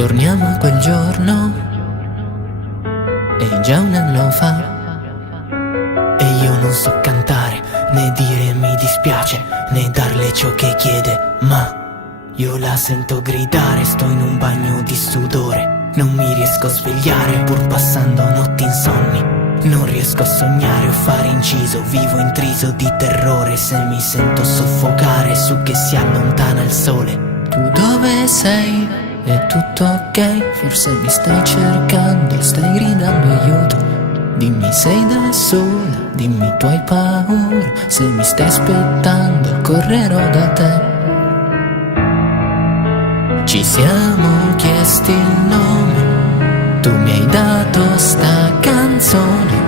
Torniamo a quel giorno, è già un anno fa, e io non so cantare, né dire mi dispiace, né darle ciò che chiede, ma io la sento gridare, sto in un bagno di sudore, non mi riesco a svegliare pur passando notti insonni, non riesco a sognare o fare inciso, vivo intriso di terrore se mi sento soffocare su che si allontana il sole. Tu dove sei? È tutto ok? Forse mi stai cercando, stai gridando aiuto. Dimmi sei da sola, dimmi tu hai paura, se mi stai aspettando correrò da te. Ci siamo chiesti il nome, tu mi hai dato sta canzone,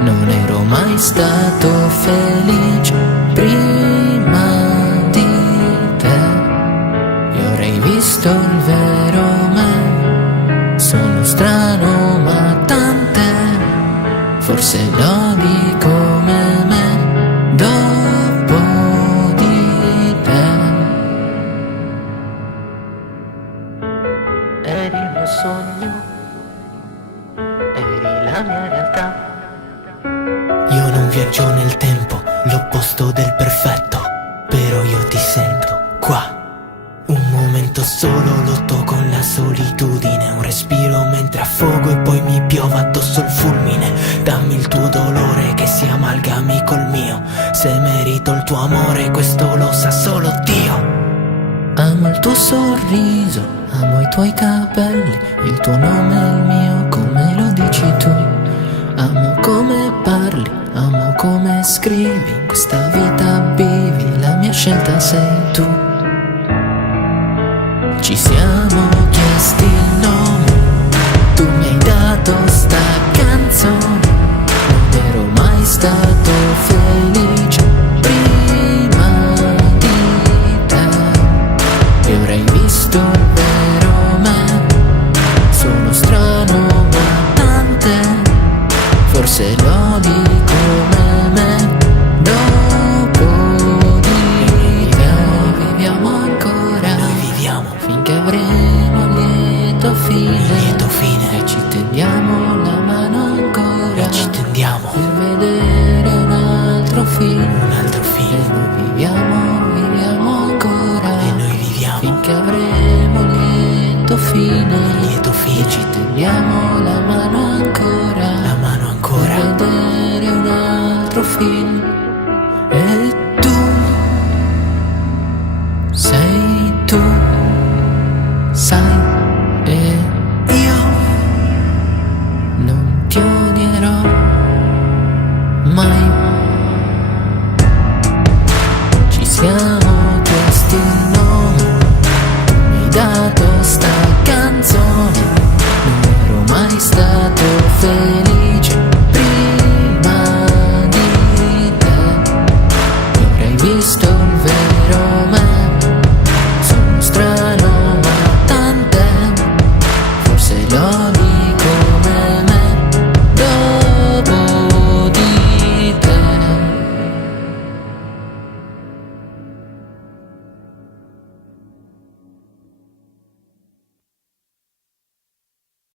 non ero mai stato felice prima di te. Io avrei visto il vero me, sono strano ma tante, forse lodi come me dopo di te. Eri il mio sogno, eri la mia realtà. Io non viaggio nel tempo, l'opposto del perfetto, però io ti sento qua. Un momento solo, lotto con la solitudine, un respiro mentre affogo e poi mi piova addosso il fulmine. Dammi il tuo dolore che si amalgami col mio, se merito il tuo amore questo lo sa solo Dio. Amo il tuo sorriso, amo i tuoi capelli, il tuo nome è il mio come lo dici tu. Amo come parli, amo come scrivi, in questa vita vivi, la mia scelta sei tu. Ci siamo chiesti il nome, tu mi hai dato sta canzone, non ero mai stato felice prima di te. Io avrei visto il vero me, sono strano ma tante, forse lodi come me dopo di te. Viviamo ancora, noi viviamo finché avremo lieto fine, e ci tendiamo la mano ancora, e ci tendiamo per vedere un altro film, e noi viviamo ancora, e noi viviamo finché avremo lieto fine, e ci tendiamo la mano ancora, per vedere un altro film.